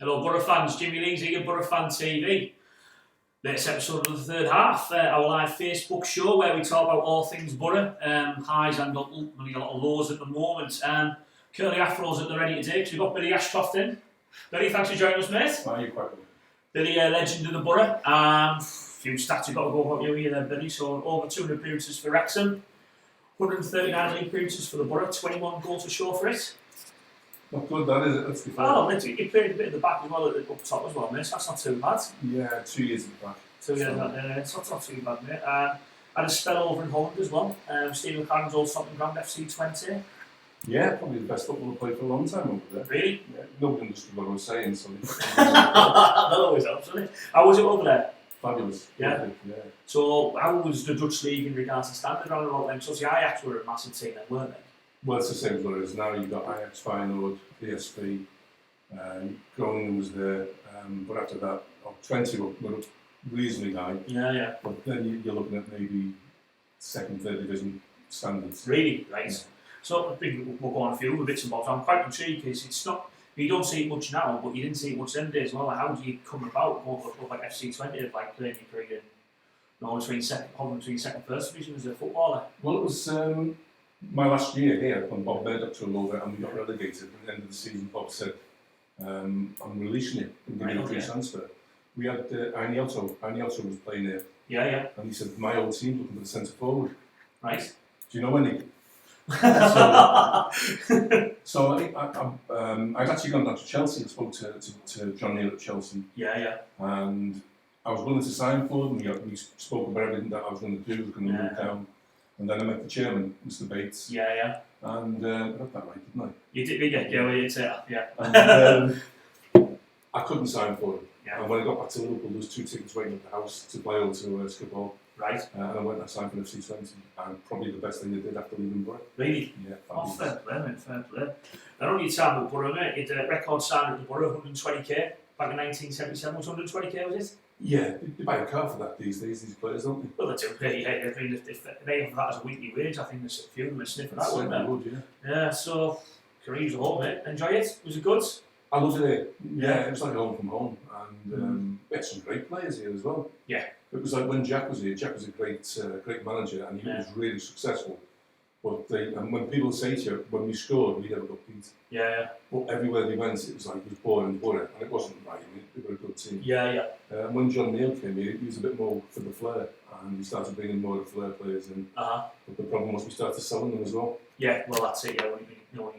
Hello Boro fans, Jimmy Lees here, Boro Fan TV. Latest episode of the third half, our live Facebook show where we talk about all things Boro, highs and ultimately a lot of lows at the moment. Curly Afros at the ready today because we've got Billy Ashcroft in. Billy, thanks for joining us, mate. Oh, you're quite good. Billy, legend of the Boro. Few stats you've got to go about you here there, Billy. So over 200 appearances for Wrexham, 139 league appearances for the Boro, 21 goals to show for it. Not good, that is it? That's the Oh, literally, you played a bit at the back as well, up top as well, mate. So that's not too bad. Yeah, 2 years at the back. 2 years, it's not too bad, mate. Had a spell over in Holland as well. Stephen McLaren's old stomping ground, FC20. Yeah, probably the best football played for a long time over there. Really? Yeah, nobody understood what I was saying, so... That always helps, doesn't it? How was it over there? Fabulous. Yeah. So, how was the Dutch league in regards to standard around about them? So, the Ajax were a massive team then, weren't they? Well, it's the same as what it is now. You've got Ajax, Feyenoord, PSV, Groningen was there, but after that, 20 were reasonably high. Yeah. But then you're looking at maybe second, third division standards. Really? Right. Yeah. So, we'll go on a few bits and bobs. I'm quite intrigued because it's not, you don't see it much now, but you didn't see it much them days as well. Like, how do you come about going to a club like FC20, like playing your career between second first division as a footballer? Well, it was my last year here when Bob Murdoch took over and we got relegated. At the end of the season, Bob said, I'm releasing you and giving you a free transfer. We had Ainiotto was playing here. Yeah. And he said, my old team looking for the centre forward. Right. Do you know any? So I'd actually gone down to Chelsea and spoke to John Neal at Chelsea. Yeah. And I was willing to sign for them. We spoke about everything that I was going to do, going to move down. And then I met the chairman, Mr. Bates. Yeah. And I got that right, didn't I? You did, yeah. And I couldn't sign for him. Yeah. And when I got back to Liverpool, there was 2 tickets waiting at the house to play over to Schiphol. Right. And I went and signed for FC20. And probably the best thing they did after leaving Boro. Really? Yeah. Oh, fair play, mate, fair play. Not only your time at Boro, mate, you had a record sign at the Boro, 120k. Back in 1977, was 120k, was it? Yeah, they buy a car for that these days, these players, don't they? Well, they do, yeah. I mean, if they have that as a weekly wage, I think there's a few of them would sniff at that, wouldn't there? Would, Yeah, so, career's a home, mate. Enjoy it? Was it good? I loved it. Yeah, it was like home from home. And we had some great players here as well. Yeah. It was like when Jack was here, Jack was a great manager and he was really successful. But and when people say to you, when we scored, we never got beat. Yeah. But everywhere they went, it was like, it was Boro and Boro, and it wasn't right. I mean, they were a good team. Yeah. And when John Neal came here, he was a bit more for the flair, and we started bringing more of the flair players in. But the problem was we started selling them as well. Yeah, well, that's it. Yeah, when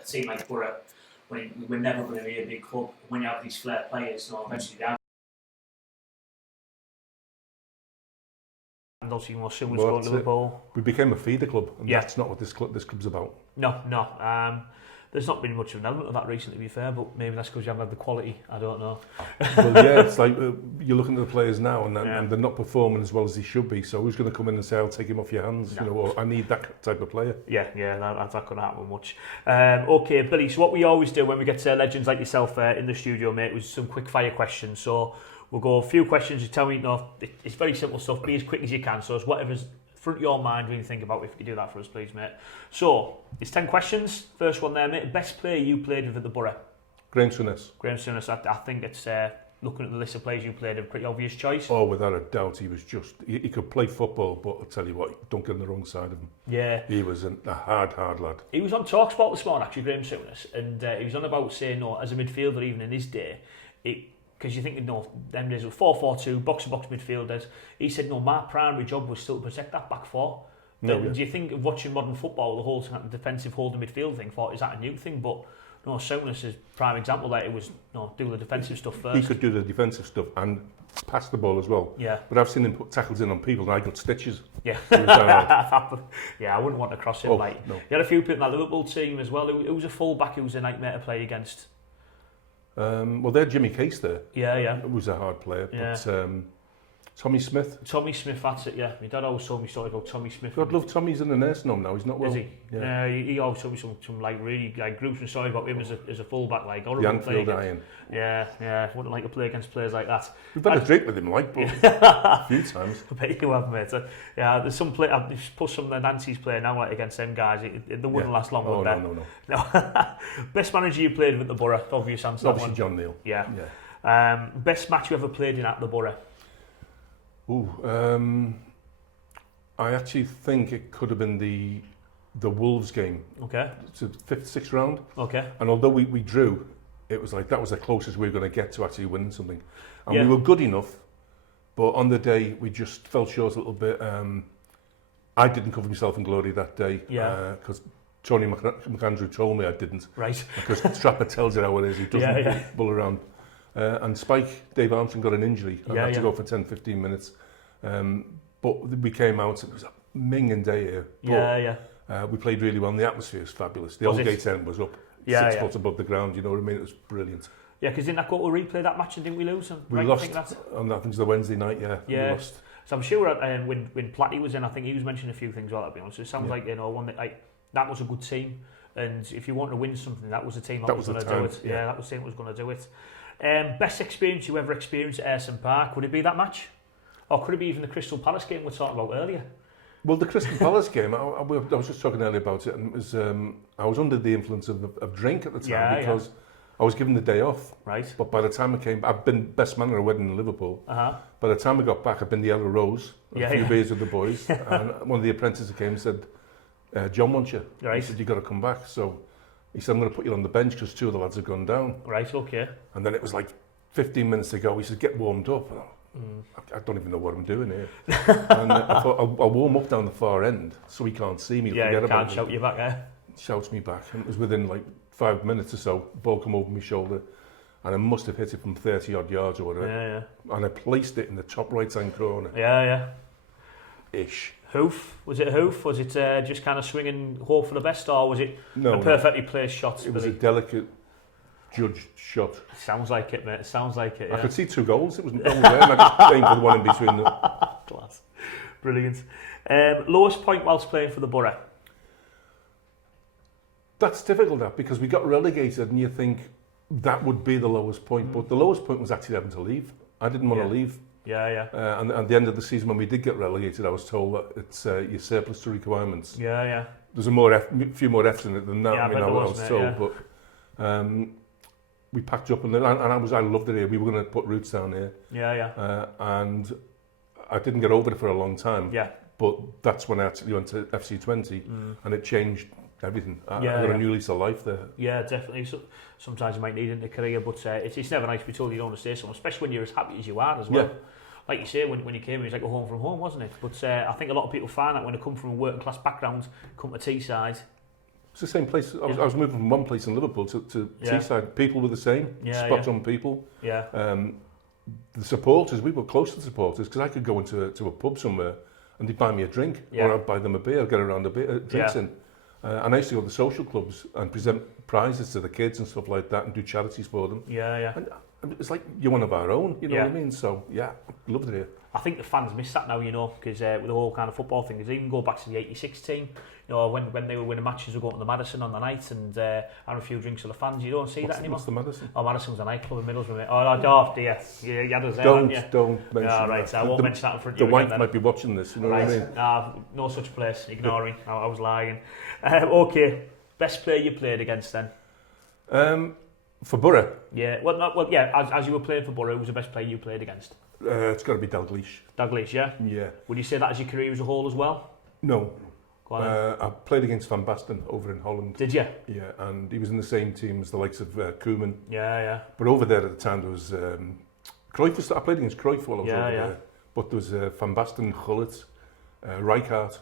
a team like Boro, we're never going to be a big club. When you have these flair players, eventually they are. And obviously, more soon was going to Liverpool. We became a feeder club, and that's not what this club's about. No. There's not been much of an element of that recently, to be fair, but maybe that's because you haven't had the quality. I don't know. Well, yeah, it's like you're looking at the players now, and they're not performing as well as they should be. So who's going to come in and say, "I'll take him off your hands"? No. Or I need that type of player. Yeah, that's not going to happen much. Okay, Billy. So what we always do when we get to legends like yourself in the studio, mate, was some quick fire questions. So we'll go a few questions. You tell me, it's very simple stuff. Be as quick as you can. So it's whatever's front of your mind when you think about if you do that for us, please, mate. So, it's 10 questions. First one there, mate. Best player you played with at the Boro? Graham Souness. I think it's, looking at the list of players you played, a pretty obvious choice. Oh, without a doubt, he was just... He could play football, but I'll tell you what, don't get on the wrong side of him. Yeah. He was a hard lad. He was on TalkSport this morning, actually, Graham Souness, and he was on about saying, as a midfielder, even in his day, because you think, them days were 4-4-2, box-to-box midfielders. He said, my primary job was still to protect that back four. Do you think of watching modern football, the whole defensive holding midfield thing, is that a new thing? But Souness is a prime example that it was do the defensive stuff first. He could do the defensive stuff and pass the ball as well. Yeah. But I've seen him put tackles in on people and I got stitches. Yeah. I wouldn't want to cross him. No. You had a few people in that Liverpool team as well. Who was a full-back who was a nightmare to play against? Well, they had Jimmy Case there. Yeah. It was a hard player. Yeah. But Tommy Smith. Tommy Smith, that's it, yeah. My dad always told me stories about Tommy Smith. God love Tommy's in the nursing home now. He's not well. Is he? Yeah. He always told me some like really like gruesome story about him as a fullback, like horrible. The Anfield Iron. Yeah. Wouldn't like to play against players like that. We've had a drink with him, like, but a few times. I bet you have, mate. Yeah, there's some play. I've put some of the Nancy's play now, like against them guys. They wouldn't last long. Oh, no. Best manager you played with the Boro, obvious answer. Obviously, John Neal. Yeah. Best match you ever played in at the Boro. I actually think it could have been the Wolves game. Okay. It's the fifth, sixth round. Okay. And although we drew, it was like that was the closest we were going to get to actually winning something. And we were good enough, but on the day we just fell short a little bit. I didn't cover myself in glory that day because Tony McAndrew told me I didn't. Right. Because Strapper tells you how it is. He doesn't bull around. And Spike, Dave Armstrong, got an injury. I had to go for 10, 15 minutes. But we came out, it was a minging day here. But, we played really well and the atmosphere was fabulous. The old gate end was up 6 foot above the ground, you know what I mean? It was brilliant. Yeah, because didn't that go to replay that match and didn't we lose? We lost on, I think it was the Wednesday night, we lost. So I'm sure when Platty was in, I think he was mentioning a few things about that, to be honest. It sounds like, one that, like, that was a good team. And if you want to win something, that was the team that was going to do it. Yeah, that was the team that was going to do it. Best experience you ever experienced at Ayresome Park, would it be that match? Or could it be even the Crystal Palace game we were talking about earlier? Well, the Crystal Palace game, I was just talking earlier about it, and it was, I was under the influence of drink at the time because I was given the day off. Right. But by the time I came, I'd been best man at a wedding in Liverpool. By the time I got back, I'd been the Yellow Rose, a few beers with the boys, and one of the apprentices came and said, John wants you. Right. He said, you've got to come back. So he said, I'm going to put you on the bench because two of the lads have gone down. Right, okay. And then it was like 15 minutes to go. He said, get warmed up. I don't even know what I'm doing here. And I thought, I'll warm up down the far end so he can't see me. Yeah, he can't shout you back there. Shouts me back. And it was within like 5 minutes or so, ball come over my shoulder. And I must have hit it from 30 odd yards or whatever. And I placed it in the top right hand corner. Ish. Hoof? Was it a hoof? Was it just kind of swinging hope for the best, or was it a perfectly placed shot? It was a delicate judged shot. Sounds like it, mate. Sounds like it. Yeah. I could see 2 goals. It was there, and I just aimed for the one in between them. Class. Brilliant. Lowest point whilst playing for the Boro? That's difficult, that, because we got relegated, and you think that would be the lowest point. But the lowest point was actually having to leave. I didn't want to leave. And at the end of the season, when we did get relegated, I was told that it's your surplus to requirements. There's a few more F's in it than that. I was told, but we packed up, and I loved it here. We were going to put roots down here. And I didn't get over it for a long time. But that's when I actually went to FC20, and it changed everything. I got a new lease of life there. Yeah, definitely. So, sometimes you might need it in a career, but it's never nice to be told you don't want to stay somewhere, especially when you're as happy as you are as well. Like you say, when you came, it was like a home from home, wasn't it? But I think a lot of people find that when they come from a working class background, come to Teesside. It's the same place. I was moving from one place in Liverpool to Teesside. People were the same, spot on people. The supporters, we were close to the supporters because I could go into a pub somewhere and they'd buy me a drink, or I'd buy them a beer, get around a beer, drinks in. And I used to go to the social clubs and present prizes to the kids and stuff like that and do charities for them. And it's like you're one of our own, you know what I mean? So, loved it here. I think the fans miss that now, because with the whole kind of football thing, they even go back to the 86 team, when they were winning matches, they go to the Madison on the night and having a few drinks with the fans. You don't see that anymore. What's the Madison? Oh, Madison's a nightclub in Middlesbrough. Oh, dear. You had us there, don't mention right, that. I won't mention that in front of you. The wife might be watching this, you know what I mean? No such place. Ignoring. I was lying. Okay, best player you played against then? For Boro? As you were playing for Boro, who was the best player you played against? It's got to be Dalglish. Dalglish, yeah? Yeah. Would you say that as your career as a whole as well? No. I played against Van Basten over in Holland. Did you? Yeah, and he was in the same team as the likes of Koeman. Yeah. But over there at the time there was Cruyff. I played against Cruyff while I was over there. But there was Van Basten, Gullit, Rijkaard,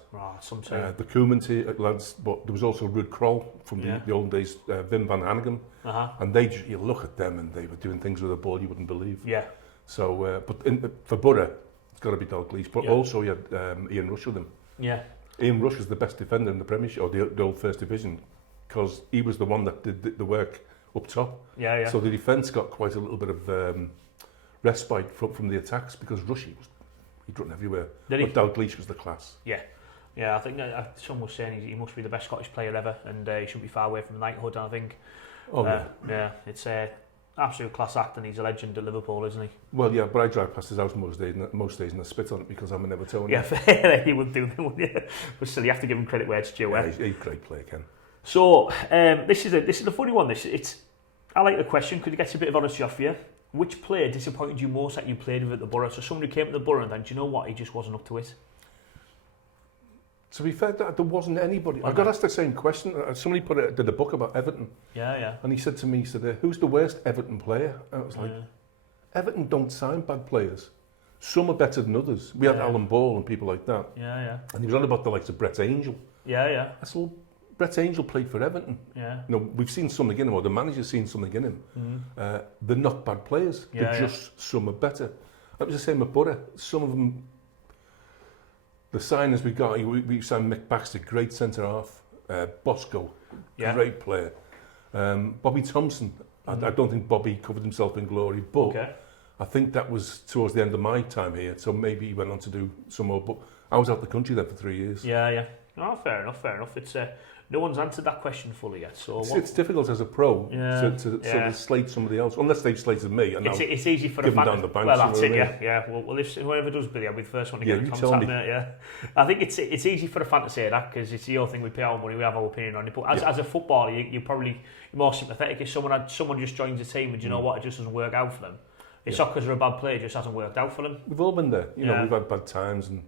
the Koeman lads, but there was also Ruud Krol from the old days, Wim van Hanegem. And you look at them and they were doing things with a ball you wouldn't believe. So, for Boro, it's got to be Dalglish. But also you had Ian Rush with him. Ian Rush was the best defender in the Premiership, or the old First Division, because he was the one that did the work up top. So the defence got quite a little bit of respite from the attacks, because Rushy was he'd run everywhere. Did he? But Dalglish was the class. Yeah. Yeah, I think someone was saying he must be the best Scottish player ever, and he shouldn't be far away from knighthood. I think. Oh yeah, it's absolute class act, and he's a legend at Liverpool, isn't he? Well, yeah, but I drive past his house most days and I spit on it because I'm an Evertonian. Yeah, fair. He would do that, wouldn't you? But still, you have to give him credit where it's due. Yeah, he's a great player, Ken. So this is a funny one. I like the question because it gets a bit of honesty off you. Which player disappointed you most that you played with at the Boro? So somebody came to the Boro and then, do you know what? He just wasn't up to it. To be fair, there wasn't anybody. I got asked the same question. Somebody did a book about Everton. Yeah. And he said to me, who's the worst Everton player? And I was like, Everton don't sign bad players. Some are better than others. We had Alan Ball and people like that. Yeah. And he was on about the likes of Brett Angel. Yeah. I said, well, Brett Angel played for Everton. Yeah. You know, we've seen something in him, or the manager's seen something in him. They're not bad players. They're just some are better. That was the same with Boro. Some of them, the signers we got, we signed Mick Baxter, great centre-half. Bosco, great player. Bobby Thompson, I don't think Bobby covered himself in glory, but I think that was towards the end of my time here, so maybe he went on to do some more. But I was out the country then for 3 years. Yeah. Oh, fair enough. It's no one's answered that question fully yet. So it's difficult as a pro to sort of slate somebody else, unless they've slated me. And it's easy for give a fan. them down the bank. Well, that's it. Yeah. Well, if whoever does Billy, I'll be the first one to get in contact. Yeah. I think it's easy for a fan to say that because it's your thing. We pay our money. We have our opinion on it. But as a footballer, you're probably more sympathetic if someone just joins the team and you know what, it just doesn't work out for them. It's not because they're a bad player; it just hasn't worked out for them. We've all been there. You know, we've had bad times, and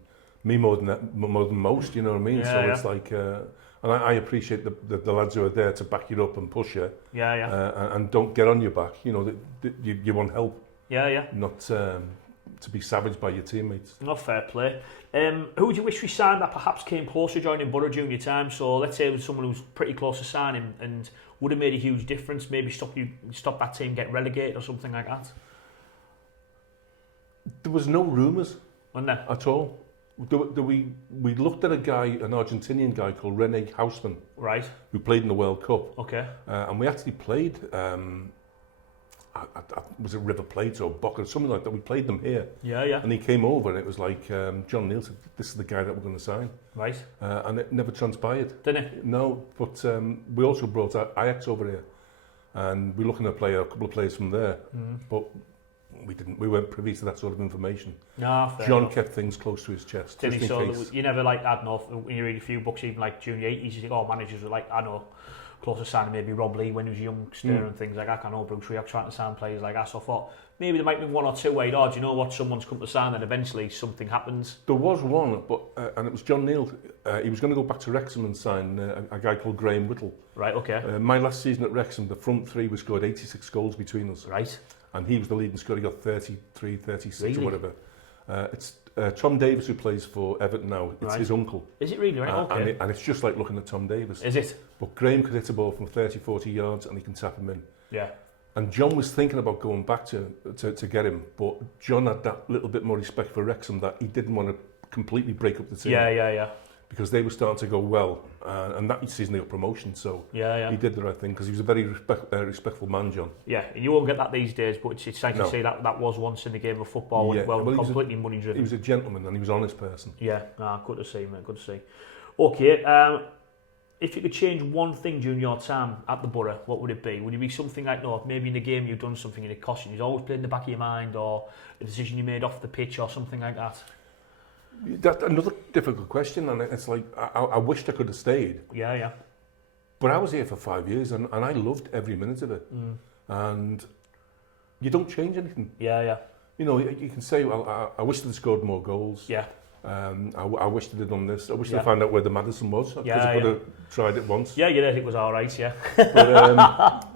me more than most. You know what I mean? It's like. And I appreciate the lads who are there to back you up and push you. And don't get on your back. You know, you want help. Not to be savaged by your teammates. Not fair play. Who would you wish we signed that perhaps came close to joining Boro during your time? So let's say it was someone who was pretty close to signing and would have made a huge difference. Maybe stop that team get relegated or something like that. There was no rumours at all. We looked at an Argentinian guy called René Hausmann, right, who played in the World Cup. Okay. And we actually played, was it River Plate or Boca, something like that. We played them here. Yeah. And he came over and it was like, John Neal said, this is the guy that we're going to sign. Right. And it never transpired. Didn't it? No, but we also brought Ajax over here. And we're looking to play a couple of players from there. But we weren't privy to that sort of information. No, John kept things close to his chest. Didn't he? So you never like, I don't know, when you read a few books, even like junior 80s, you think, managers were like, I know, closer signing maybe Rob Lee when he was a youngster and things like that. I know Bruce Rioch trying to sign players like that. So I thought maybe there might be one or two where do you know what, someone's come to sign and eventually something happens. There was one, but and it was John Neal. He was going to go back to Wrexham and sign a guy called Graham Whittle. Right, okay. My last season at Wrexham, the front three we scored 86 goals between us. Right. And he was the leading scorer. He got 33, 36 really? or whatever. It's Tom Davis who plays for Everton now. It's his uncle. Is it really? Right, okay. And it's just like looking at Tom Davis. Is it? But Graham could hit a ball from 30, 40 yards and he can tap him in. Yeah. And John was thinking about going back to get him, but John had that little bit more respect for Wrexham that he didn't want to completely break up the team. Yeah. Because they were starting to go well, and that season they got promotion, so he did the right thing because he was a very respectful man, John. Yeah, and you won't get that these days, but it's nice to say that was once in the game of football, completely money driven. He was a gentleman and he was an honest person. Yeah, good to see, mate, good to see. Okay, if you could change one thing during your time at the Boro, what would it be? Would it be something like, maybe in the game you've done something and it cost you, it's always played in the back of your mind, or a decision you made off the pitch or something like that? That's another difficult question, and it's like, I wished I could have stayed. Yeah. But I was here for 5 years, and I loved every minute of it. And you don't change anything. Yeah. You know, you can say, well, I wish they'd scored more goals. Yeah. I wish they'd done this. I wish they'd found out where the Madison was, because I could have tried it once. Yeah, you did. It was all right, yeah. But,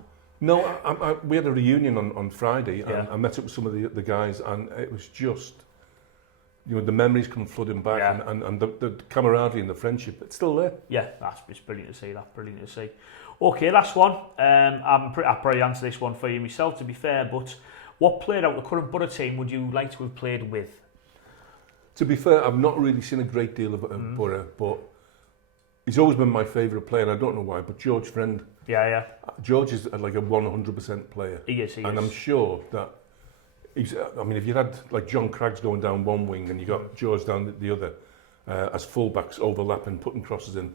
no, we had a reunion on Friday, and I met up with some of the guys, and it was just... You know, the memories come flooding back, and the camaraderie and the friendship, it's still there. Yeah, it's brilliant to see that, brilliant to see. Okay, last one. I'll probably answer this one for you myself, to be fair, but what player out of the current Boro team would you like to have played with? To be fair, I've not really seen a great deal of Boro, but he's always been my favourite player, and I don't know why, but George Friend. Yeah. George is like a 100% player. He is. And I'm sure that I mean, if you had like John Craggs going down one wing and you got George down the other as fullbacks overlapping, putting crosses in,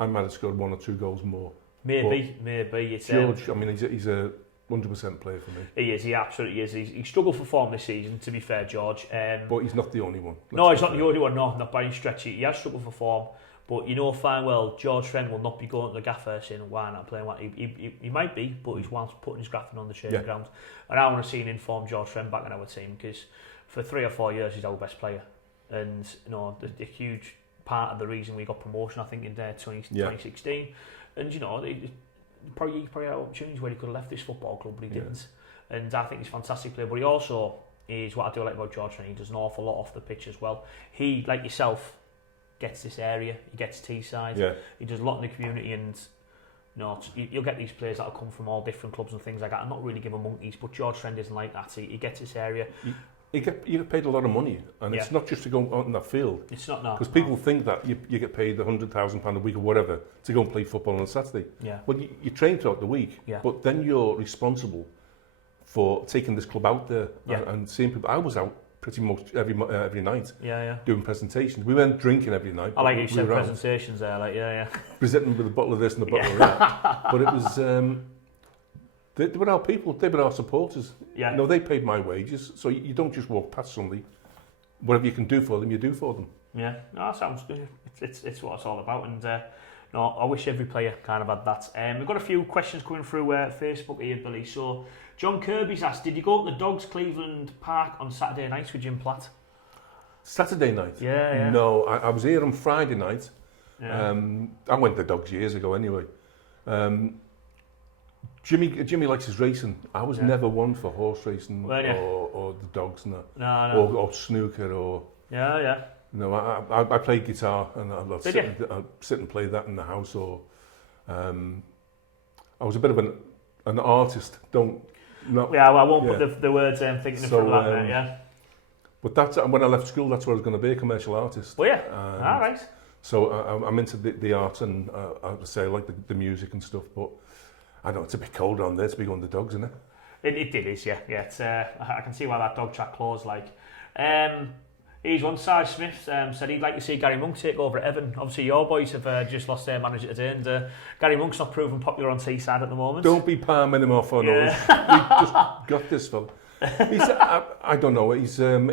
I might have scored 1 or 2 goals more. Maybe. It's, George, I mean, he's a 100% player for me. He is, he absolutely is. He struggled for form this season, to be fair, George. But he's not the only one. No, he's not the only one, no, not by any stretch. He has struggled for form. But you know fine well, George Friend will not be going to the gaffer saying, why not playing? He might be, but he's once putting his grafting on the training ground. And I want to see an informed George Friend back in our team, because for 3 or 4 years he's our best player. And you know, the huge part of the reason we got promotion, I think, in 2016. And you know, he probably had opportunities where he could have left this football club, but he didn't. And I think he's a fantastic player. But he also is, what I do like about George Friend, he does an awful lot off the pitch as well. He, like yourself, gets this area, he gets Teesside, he does a lot in the community, and you know, you'll get these players that'll come from all different clubs and things like that. I'm not really giving monkeys, but George Friend isn't like that. He gets this area. You get paid a lot of money, and it's not just to go out in that field. It's not now. Because people think that you get paid £100,000 a week or whatever to go and play football on a Saturday. Well, you train throughout the week, but then you're responsible for taking this club out there and seeing people. I was out pretty much every night doing presentations. We weren't drinking every night. I like you said presentations there, like presenting with a bottle of this and a bottle of that. But it was they were our people. They were our supporters. No, they paid my wages, so you don't just walk past somebody. Whatever you can do for them, you do for them. No, that sounds good. It's what it's all about, and no, I wish every player kind of had that. We've got a few questions coming through Facebook here, Billy. So John Kirby's asked, did you go to the Dogs Cleveland Park on Saturday nights with Jim Platt? Saturday night? Yeah. No, I was here on Friday night. I went to the Dogs years ago anyway. Jimmy likes his racing. I was never one for horse racing or the dogs and that. No. Or snooker or... Yeah. No, I played guitar and I'd sit and play that in the house, or I was a bit of an artist. I won't put the words thinking in front of that. But that's when I left school. That's what I was going to be, a commercial artist. All right. So I'm into the art, and I would say I like the music and stuff. But I know it's a bit colder on there to be going to the Dogs, isn't it? It is, yeah. It's, I can see why that dog track clause like. He's one side. Smith said he'd like to see Gary Monk take over at Everton. Obviously, your boys have just lost their manager today, and Gary Monk's not proven popular on Teesside at the moment. Don't be palming him off on us. We just got this fella. I don't know. He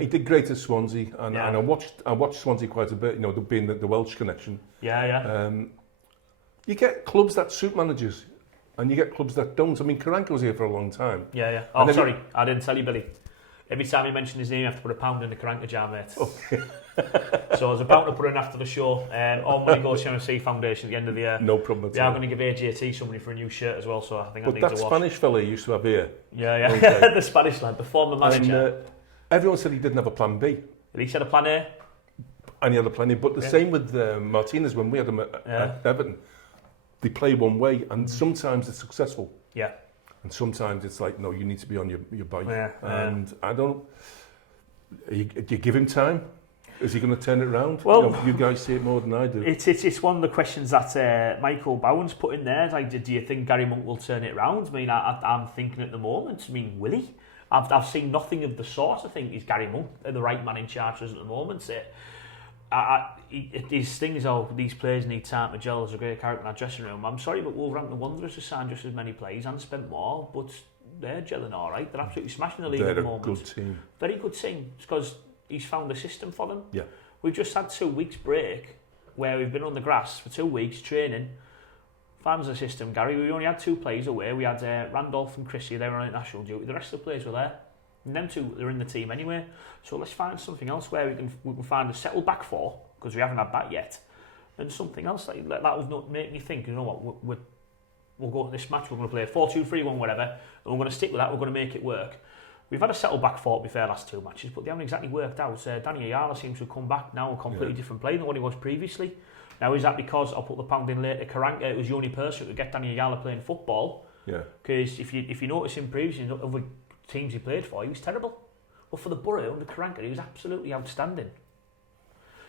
did great at Swansea, and I watched Swansea quite a bit. You know, being the Welsh connection. You get clubs that suit managers, and you get clubs that don't. I mean, Karanka was here for a long time. Oh, sorry, I didn't tell you, Billy. Every time you mention his name, you have to put £1 in the Karanka jar, mate. Okay. So I was about to put in after the show. All money goes to the MFC Foundation at the end of the year. No problem. We are going to give AJT somebody for a new shirt as well, so I think I need to watch. But that Spanish fella you used to have here. Okay. The Spanish lad, the former manager. And, everyone said he didn't have a plan B. He said a plan A? And he had a plan A. But the same with Martinez when we had him at Everton. They play one way, and sometimes it's successful. And sometimes it's like, no, you need to be on your bike. And I don't... Do you give him time? Is he going to turn it around? Well, you guys see it more than I do. It's one of the questions that Michael Bowen's put in there. Like, do you think Gary Monk will turn it around? I mean, I'm thinking at the moment, will he? I've seen nothing of the sort. I think is Gary Monk the right man in charge at the moment. These things these players need time to gel as a great character in our dressing room. I'm sorry, but Wolverhampton Wanderers have signed just as many players and spent more, but they're gelling all right. They're absolutely smashing the league at the moment. They're a good team. Very good team. It's because he's found a system for them. Yeah. We've just had 2 weeks break where we've been on the grass for 2 weeks training. Found the system, Gary. We only had 2 players away. We had Randolph and Chrissy. They were on international duty. The rest of the players were there. And them 2, they're in the team anyway. So let's find something else where we can find a settled back 4, because we haven't had that yet. And something else that will make me think, you know what, we'll go to this match, we're going to play a 4-2-3-1, whatever, and we're going to stick with that, we're going to make it work. We've had a settled back 4, to be fair, last 2 matches, but they haven't exactly worked out. Danny Ayala seems to have come back now, a completely different player than what he was previously. now, is that because I'll put the pound in later? Karanka, it was the only person who could get Danny Ayala playing football. Yeah. Because if you notice him previously in other teams he played for, he was terrible. But for the Boro under Karanka, he was absolutely outstanding.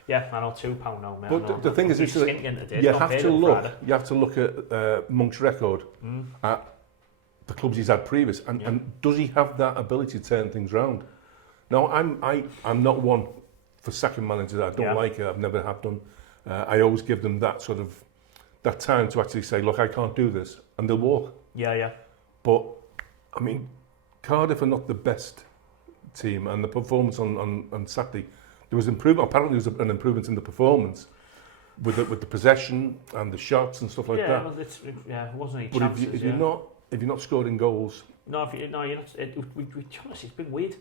Yeah, I know £2 now, mate. But the thing is, you have to look at Monk's record at the clubs he's had previous, and does he have that ability to turn things around? No, I'm not one for sacking managers. I don't like it. I've never have done. I always give them that sort of that time to actually say, look, I can't do this, and they'll walk. Yeah. But I mean, Cardiff are not the best team, and the performance on Saturday, there was improvement. Apparently, there was an improvement in the performance with the possession and the shots and stuff like that. Well, it wasn't any but chances. if you're not scoring goals, you're not. Honestly, it's been weird.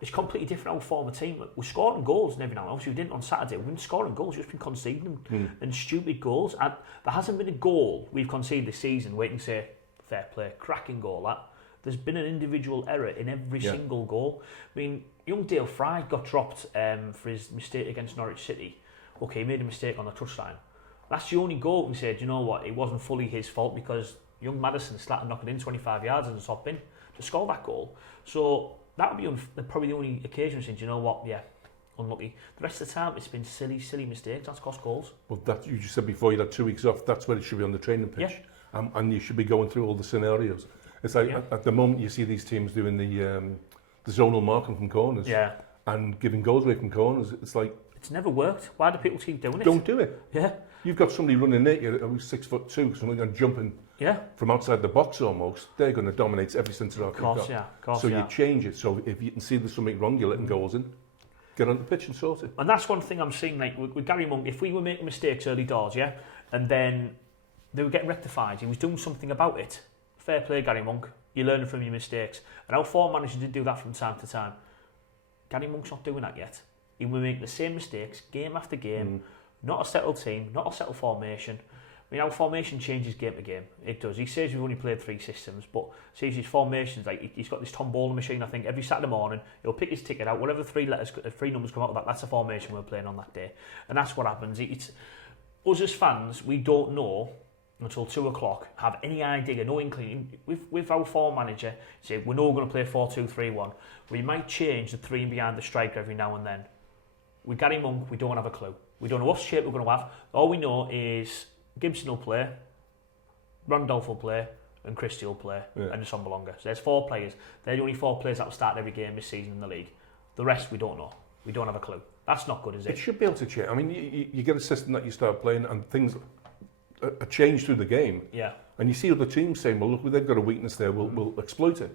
It's completely different how form a team. We're scoring goals and every now and then. Obviously, we didn't on Saturday. We've been scoring goals, we've just been conceding them and stupid goals. And there hasn't been a goal we've conceded this season where you can say, fair play, cracking goal, that. There's been an individual error in every single goal. I mean, young Dale Fry got dropped for his mistake against Norwich City. Okay, he made a mistake on the touchline. That's the only goal we can say, do you know what, it wasn't fully his fault because young Maddison started knocking in 25 yards in the top bin to score that goal. So that would be probably the only occasion saying, do you know what, unlucky. The rest of the time, it's been silly mistakes. That's cost goals. Well, that you just said before you had 2 weeks off. That's where it should be on the training pitch, and you should be going through all the scenarios. It's like at the moment you see these teams doing the zonal marking from corners, and giving goals away from corners. It's like it's never worked. Why do people keep doing it? Don't do it. Yeah, you've got somebody running at you who's 6'2", something and jumping. From outside the box almost, they're going to dominate every centre half. Of course, so you change it. So if you can see there's something wrong, you're letting goals in. Get on the pitch and sort it. And that's one thing I'm seeing, like with Gary Monk. If we were making mistakes early doors, and then they were getting rectified, he was doing something about it. Fair play, Gary Monk. You're learning from your mistakes. And our form managers did do that from time to time. Gary Monk's not doing that yet. He will make the same mistakes game after game. Not a settled team, not a settled formation. I mean, our formation changes game to game. It does. He says we've only played 3 systems, but says his formations, like he's got this tombola machine, I think, every Saturday morning, he'll pick his ticket out, whatever 3 numbers come out of that, that's the formation we're playing on that day. And that's what happens. It's us as fans, we don't know until 2 o'clock, have any idea, no inkling. With our form manager, say, we're not going to play 4-2-3-1. We might change the 3 behind the striker every now and then. With Gary Monk, we don't have a clue. We don't know what shape we're going to have. All we know is Gibson will play, Randolph will play, and Christie will play, and the Sombalonga. So there's 4 players. They're the only 4 players that will start every game this season in the league. The rest, we don't know. We don't have a clue. That's not good, is it? It should be able to change. I mean, you get a system that you start playing and things are changed through the game. Yeah. And you see other teams saying, well, look, they've got a weakness there, we'll exploit it.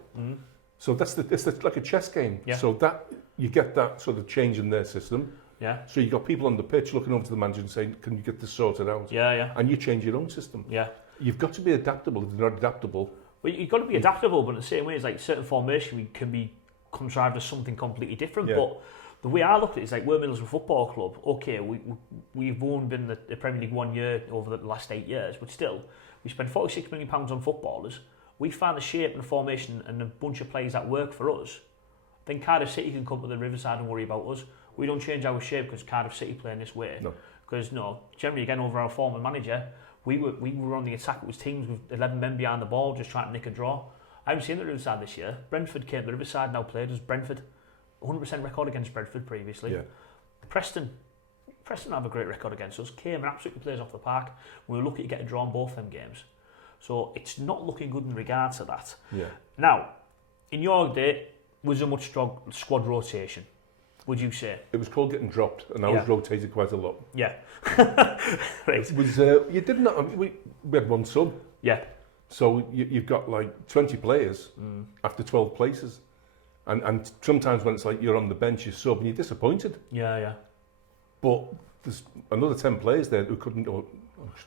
So it's like a chess game. Yeah. So that you get that sort of change in their system. Yeah. So you've got people on the pitch looking over to the manager and saying, can you get this sorted out? Yeah. And you change your own system. Yeah. You've got to be adaptable. If you're not adaptable... Well, you've got to be adaptable, but in the same way, it's like certain formation can be contrived as something completely different. Yeah. But the way I look at it is like, we're Middlesbrough Football Club. Okay, we've only been in the Premier League 1 year over the last 8 years, but still, we spend £46 million on footballers. We find the shape and the formation and a bunch of players that work for us. Then Cardiff City can come to the Riverside and worry about us. We don't change our shape because Cardiff City playing this way. No. Because generally again over our former manager, we were on the attack. It was teams with 11 men behind the ball just trying to nick a draw. I haven't seen the Riverside this year. Brentford came to the Riverside, now played as Brentford. 100% record against Brentford previously. Yeah. Preston have a great record against us. Came and absolutely plays off the park. We were lucky to get a draw in both them games. So it's not looking good in regards to that. Yeah. Now, in your day, was there much squad rotation? Would you say? It was called getting dropped, and I was rotated quite a lot. Yeah. Right. It was, you didn't. We had 1 sub. Yeah. So you've got like 20 players after 12 places, and sometimes when it's like you're on the bench, you sub, and you're disappointed. Yeah. But there's another 10 players there who couldn't. I'm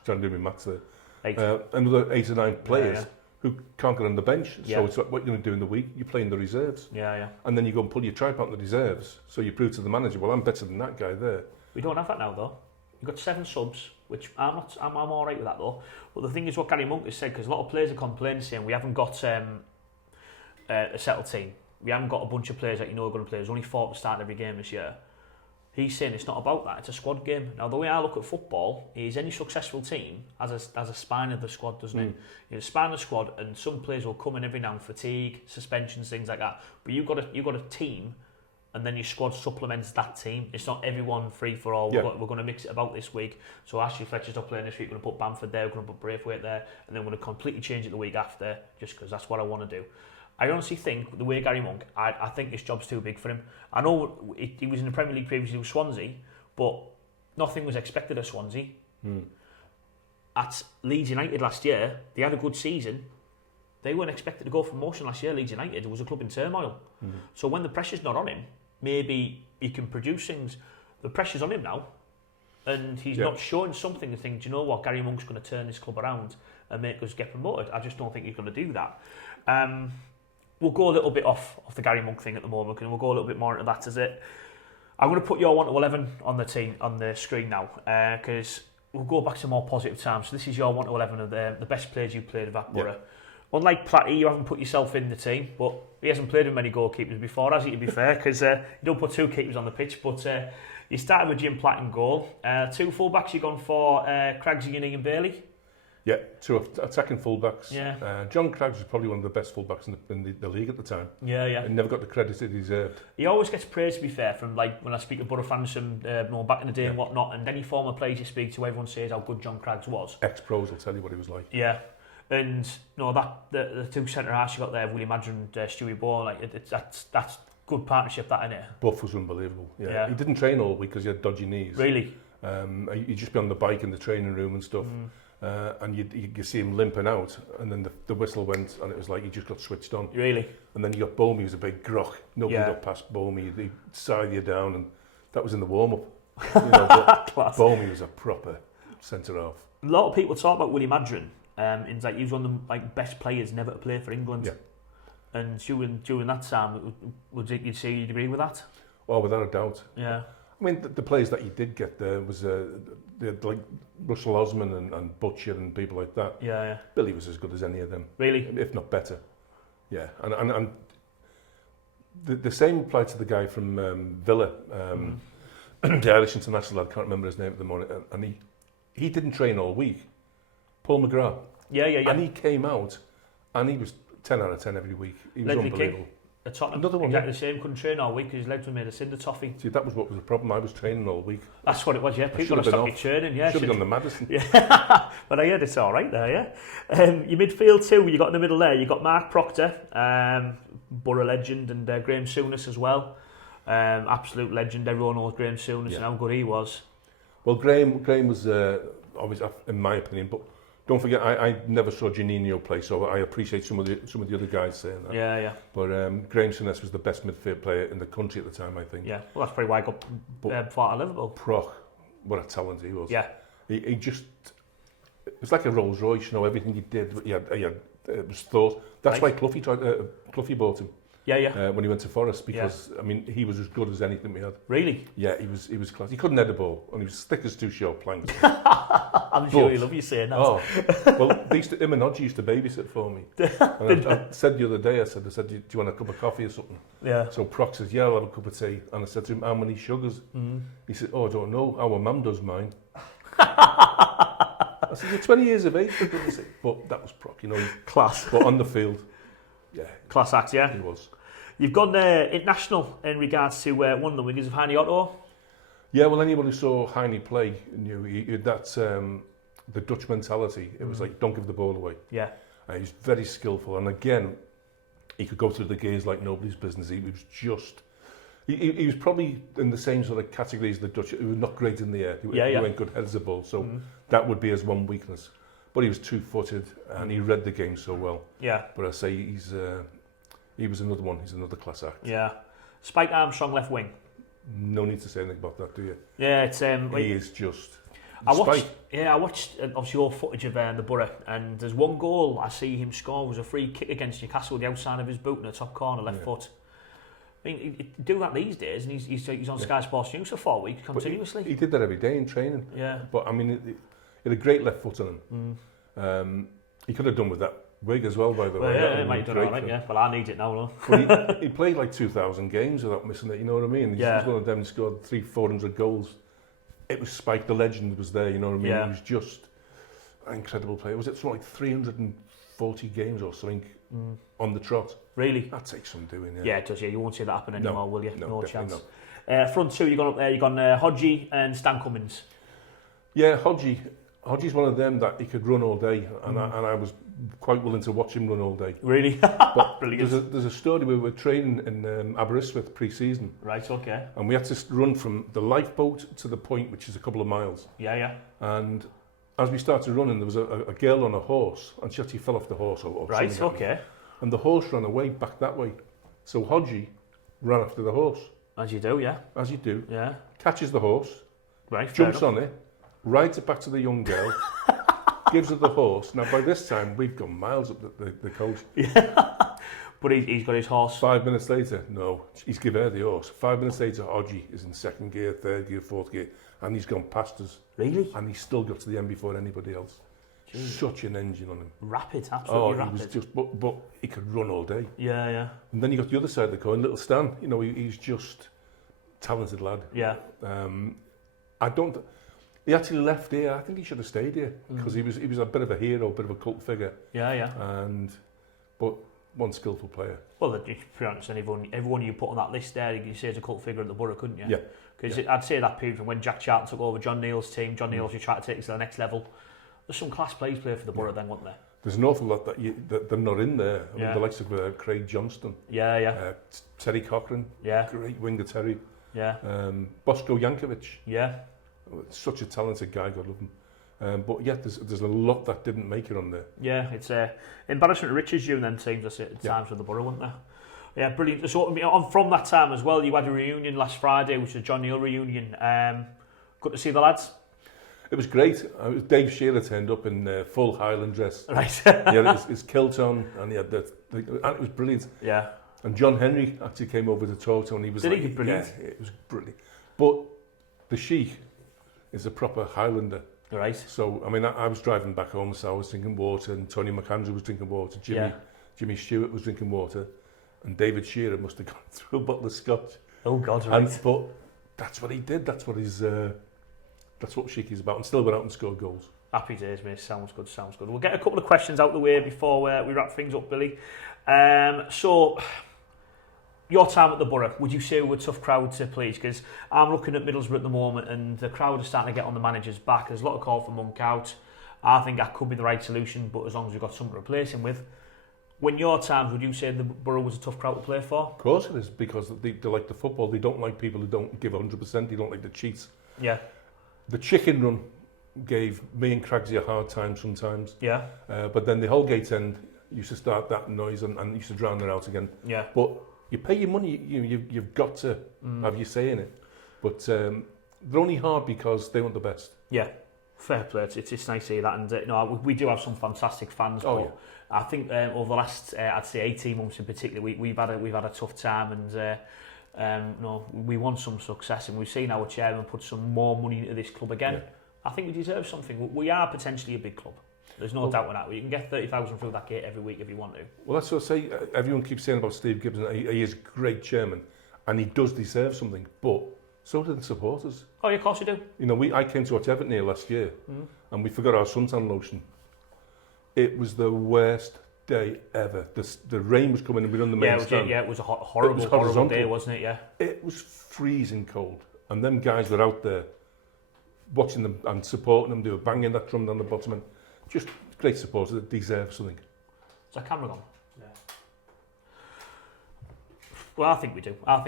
trying to do my maths there. 8. Another 8 or 9 players. Who can't get on the bench. Yeah. So it's like what you're going to do in the week, you play in the reserves. Yeah. And then you go and pull your tripe out in the reserves. So you prove to the manager, well, I'm better than that guy there. We don't have that now, though. You've got 7 subs, which I'm all right with that, though. But the thing is what Gary Monk has said, because a lot of players are complaining, saying we haven't got a settled team. We haven't got a bunch of players that are going to play. There's only 4 to start every game this year. He's saying it's not about that, it's a squad game. Now, the way I look at football is any successful team has a spine of the squad, doesn't it? You know, spine of the squad, and some players will come in every now and fatigue, suspensions, things like that. But you've got a team, and then your squad supplements that team. It's not everyone free for all. We're going to mix it about this week. So Ashley Fletcher's not playing this week. We're going to put Bamford there, we're going to put Braithwaite there, and then we're going to completely change it the week after, just because that's what I want to do. I honestly think the way Gary Monk, I think this job's too big for him. I know he was in the Premier League previously with Swansea, but nothing was expected of Swansea. At Leeds United last year, they had a good season. They weren't expected to go for promotion last year. Leeds United, it was a club in turmoil. So when the pressure's not on him, maybe he can produce things. The pressure's on him now, and he's not showing something to think, do you know what, Gary Monk's going to turn this club around and make us get promoted. I just don't think he's going to do that. We'll go a little bit off the Gary Monk thing at the moment, and we'll go a little bit more into that as it. I'm going to put your 1 to 11 on the screen now, because we'll go back to more positive times. So this is your 1 to 11 of the best players you played with at Boro. Unlike Platty, you haven't put yourself in the team, but he hasn't played with many goalkeepers before, has he, to be fair, because you don't put 2 keepers on the pitch, but you started with Jim Platt in goal. 2 full-backs you've gone for Craigsy and Bailey. Yeah, 2 attacking full-backs. Yeah. John Craggs was probably one of the best full-backs in the league at the time. Yeah. And never got the credit he deserved. He always gets praised, to be fair, from like when I speak to Boro fans from back in the day and whatnot, and any former players you speak to, everyone says how good John Craggs was. Ex-pros will tell you what he was like. Yeah. And the 2 centre-halves you got there, William Madron and Stewie Ball, like that's good partnership, that, innit? Buff was unbelievable. Yeah. He didn't train all week because he had dodgy knees. Really? He'd just be on the bike in the training room and stuff. And you see him limping out, and then the whistle went, and it was like he just got switched on. Really? And then you got Bomey, who was a big groch. Nobody got past Bomey. He'd side you down, and that was in the warm-up. But Bomey was a proper centre-half. A lot of people talk about William Madron. Like he was one of the best players never to play for England. Yeah. And during that time, you'd say you'd agree with that? Oh, without a doubt. Yeah. I mean, the players that you did get there was like Russell Osman and Butcher and people like that. Yeah. Billy was as good as any of them. Really? If not better. Yeah. And the same applied to the guy from Villa, the Irish international, I can't remember his name at the moment, and he didn't train all week. Paul McGrath. Yeah. And he came out, and he was 10 out of 10 every week. He was unbelievable. At Tottenham, another one, exactly the same, couldn't train all week because his legs were made of cinder toffee. See, that was what was the problem. I was training all week. That's what it was, yeah. People got to stop you training, yeah. Should have gone to Madison. Yeah, but I heard it's all right there, yeah. Your midfield too, you got in the middle there, you got Mark Proctor, Boro legend, and Graham Souness as well. Absolute legend. Everyone knows Graham Souness and how good he was. Well, Graham was obviously, in my opinion, but don't forget, I never saw Juninho play, so I appreciate some of the other guys saying that. Yeah. But Graham Souness was the best midfield player in the country at the time, I think. Yeah, well, that's probably why I got far to Liverpool. Proch, what a talent he was. Yeah. He just, it was like a Rolls Royce, he did, he had it was thought. That's why Cloughie bought him. Yeah. When he went to Forest, because I mean he was as good as anything we had. Really? Yeah, he was class. He couldn't head a ball, and he was thick as 2 short planks. I'm sure you love you saying that. Oh, well, him and Odgie used to babysit for me. And I said the other day, I said, do you want a cup of coffee or something? Yeah. So Proc says, yeah, I'll have a cup of tea. And I said to him, how many sugars? He said, oh, I don't know. Our mum does mine. I said, you're 20 years of age, for goodness sake. But that was Proc, Class. But on the field, yeah. Class act, yeah. He was. You've gone international in regards to one of the wingers of Hani Otto. Yeah, well, anyone who saw Heine play knew that's the Dutch mentality. It was like, don't give the ball away. Yeah. He's very skillful, and again, he could go through the gears like nobody's business. He was just, he was probably in the same sort of category as the Dutch, who were not great in the air. He weren't good heads of ball, so that would be his one weakness. But he was 2-footed, and he read the game so well. Yeah. But I say he was another one. He's another class act. Yeah. Spike Armstrong left wing. No need to say anything about that, do you? Yeah, it's he is just. I watched obviously all footage of the Boro, and there's one goal I see him score was a free kick against Newcastle, the outside of his boot in the top corner, left foot. I mean, he do that these days, and he's on Sky Sports News for 4 weeks continuously. He did that every day in training. Yeah. But I mean, he had a great left foot on him. He could have done with that wig as well, by the way. Yeah, he might have done all right, yeah. Well, I need it now, though. But he played like 2,000 games without missing it, you know what I mean? He's one of them who scored 300-400 goals. It was Spike, the legend, was there, you know what I mean? Yeah. He was just an incredible player. Was it something like 340 games or something on the trot? Really? That takes some doing, yeah. Yeah, it does, yeah. You won't see that happen anymore, will you? No chance. Not. Front two, you've gone up there, you've gone Hodgie and Stan Cummins. Yeah, Hodgie, Hodgie's one of them that he could run all day, and I was quite willing to watch him run all day. Really? But Brilliant. there's a story where we were training in Aberystwyth pre-season. Right, okay. And we had to run from the lifeboat to the point, which is a couple of miles. Yeah. And as we started running, there was a girl on a horse, and she actually fell off the horse. Or right, something okay. And the horse ran away back that way. So Hodgie ran after the horse. As you do, yeah. As you do. Yeah. Catches the horse, Right, jumps on it, rides it back to the young girl, gives her the horse. Now, by this time, we've gone miles up the coast. Yeah. But he's got his horse. 5 minutes later, no, he's given her the horse. 5 minutes later, Hodgie is in second gear, third gear, fourth gear, and he's gone past us. Really? And he still got to the end before anybody else. Jeez. Such an engine on him. Rapid, absolutely rapid. He was just, but he could run all day. Yeah. And then you got the other side of the coin, little Stan. You know, he's just talented lad. Yeah. He actually left here. I think he should have stayed here because he was a bit of a hero, a bit of a cult figure. Yeah. But one skillful player. Well, to be honest, everyone you put on that list there, you could say is a cult figure at the Boro, couldn't you? Yeah. Because I'd say that period from when Jack Charlton took over John Neal's team, John Neal's trying to take us to the next level. There's some class players play for the Boro then, weren't there? There's an awful lot that they're not in there. I mean, the likes of Craig Johnston. Yeah. Terry Cochran. Yeah. Great winger Terry. Yeah. Bosko Jankovic. Yeah. Such a talented guy, God love him. But yeah, there's a lot that didn't make it on there. Yeah, it's embarrassment of riches you and them teams at times with the Boro, weren't there? Yeah, brilliant. So from that time as well, you had a reunion last Friday, which was a John Neal reunion. Good to see the lads. It was great. Dave Shearer turned up in full Highland dress. Right. He had his kilt on, and he had and it was brilliant. Yeah. And John Henry actually came over to talk to him, and he was brilliant? Yeah, it was brilliant. But the Sheikh is a proper Highlander. Right. So, I mean, I was driving back home, so I was drinking water, and Tony McAndrew was drinking water, Jimmy Stewart was drinking water, and David Shearer must have gone through a bottle of scotch. Oh, God, right. But that's what he did. That's what that's what Sheikh is about, and still went out and scored goals. Happy days, mate. Sounds good. We'll get a couple of questions out the way before we wrap things up, Billy. So, your time at the Boro, would you say we were a tough crowd to please? Because I'm looking at Middlesbrough at the moment, and the crowd are starting to get on the manager's back. There's a lot of call for Monk out. I think that could be the right solution, but as long as we've got something to replace him with. When your times, would you say the Boro was a tough crowd to play for? Of course it is, because they like the football. They don't like people who don't give 100%. They don't like the cheats. Yeah. The chicken run gave me and Craigsy a hard time sometimes. Yeah. But then the whole gate end used to start that noise and used to drown it out again. Yeah. But you pay your money, you've got to have your say in it. But they're only hard because they want the best. Yeah. Fair play. It's nice to see that. And we do have some fantastic fans. Oh, but yeah. I think over the last, I'd say 18 months in particular, we've had a tough time, and we want some success, and we've seen our chairman put some more money into this club again. Yeah. I think we deserve something. We are potentially a big club. There's no doubt in that. You can get 30,000 through that gate every week if you want to. Well, that's what I say. Everyone keeps saying about Steve Gibson. He is a great chairman, and he does deserve something. But so do the supporters. Oh, yeah, of course you do. You know, I came to watch Everton here last year, and we forgot our suntan lotion. It was the worst day ever. The rain was coming, and we were on the main stand. Yeah, it was a horrible day, wasn't it? Yeah. It was freezing cold, and them guys were out there watching them and supporting them. They were banging that drum down the bottom, and just great supporters that deserve something. Is that camera gone? Yeah. Well, I think we do. Yeah,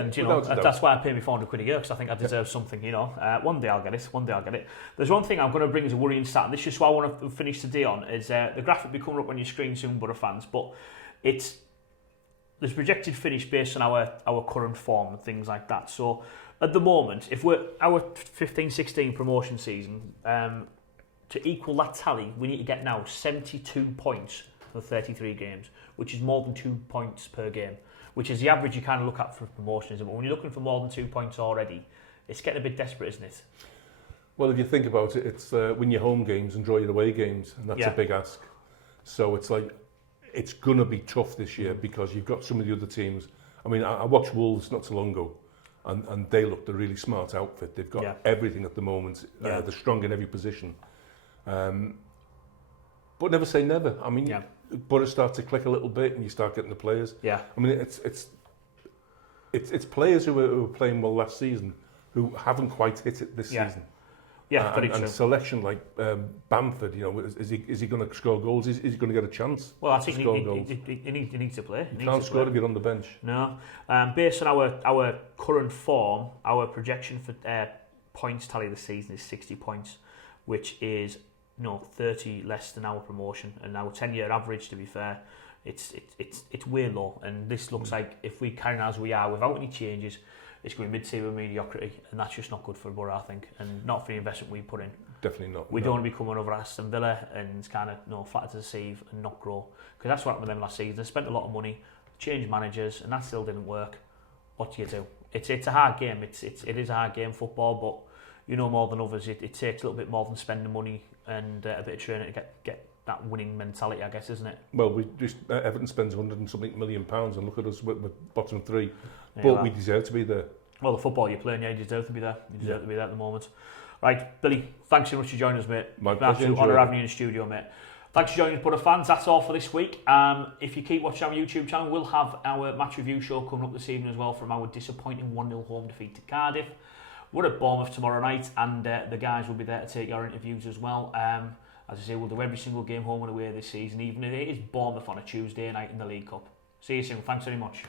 and that's why I pay me 400 quid a year, because I think I deserve something. One day I'll get it. There's one thing I'm going to bring as a worrying stat, and this is what I want to finish today on, is the graphic will be coming up on your screen soon, Boro fans, but there's projected finish based on our current form and things like that. So at the moment, if our 15-16 promotion season, to equal that tally, we need to get now 72 points for 33 games, which is more than 2 points per game, which is the average you kind of look at for promotions. But when you're looking for more than 2 points already, it's getting a bit desperate, isn't it? Well, if you think about it, it's win your home games and draw your away games, and that's a big ask. So it's like, it's going to be tough this year because you've got some of the other teams. I mean, I watched Wolves not so long ago, and they looked a really smart outfit. They've got everything at the moment. They're strong in every position. But never say never. I mean, Boro start to click a little bit, and you start getting the players. Yeah. I mean, it's players who were playing well last season who haven't quite hit it this season. Yeah, very true. And selection like Bamford, you know, is he going to score goals? Is he going to get a chance? Well, I think to score goals? he needs to play. He can't score if you're on the bench. No. Based on our current form, our projection for points tally this season is 60 points, which is 30 less than our promotion, and our 10-year average, to be fair, it's way low. And this looks like if we carry on as we are without any changes, it's going to be mid-table mediocrity, and that's just not good for Boro, I think, and not for the investment we put in. Definitely not. We don't want to become over Aston Villa and kind of flatter to deceive and not grow, because that's what happened with them last season. They spent a lot of money, changed managers, and that still didn't work. What do you do? It's a hard game. It is a hard game, football, but you know more than others. It takes a little bit more than spending money and a bit of training to get that winning mentality, I guess, isn't it? Well, we just Everton spends £100 and something million, and look at us with bottom three. But we deserve to be there. Well, the football you're playing, you deserve to be there. You deserve to be there at the moment. Right, Billy, thanks so much for joining us, mate. My pleasure. Absolute honour having you in the studio, mate. Thanks for joining us, Boro fans. That's all for this week. If you keep watching our YouTube channel, we'll have our match review show coming up this evening as well from our disappointing 1-0 home defeat to Cardiff. We're at Bournemouth tomorrow night, and the guys will be there to take our interviews as well. As I say, we'll do every single game home and away this season, even if it is Bournemouth on a Tuesday night in the League Cup. See you soon. Thanks very much.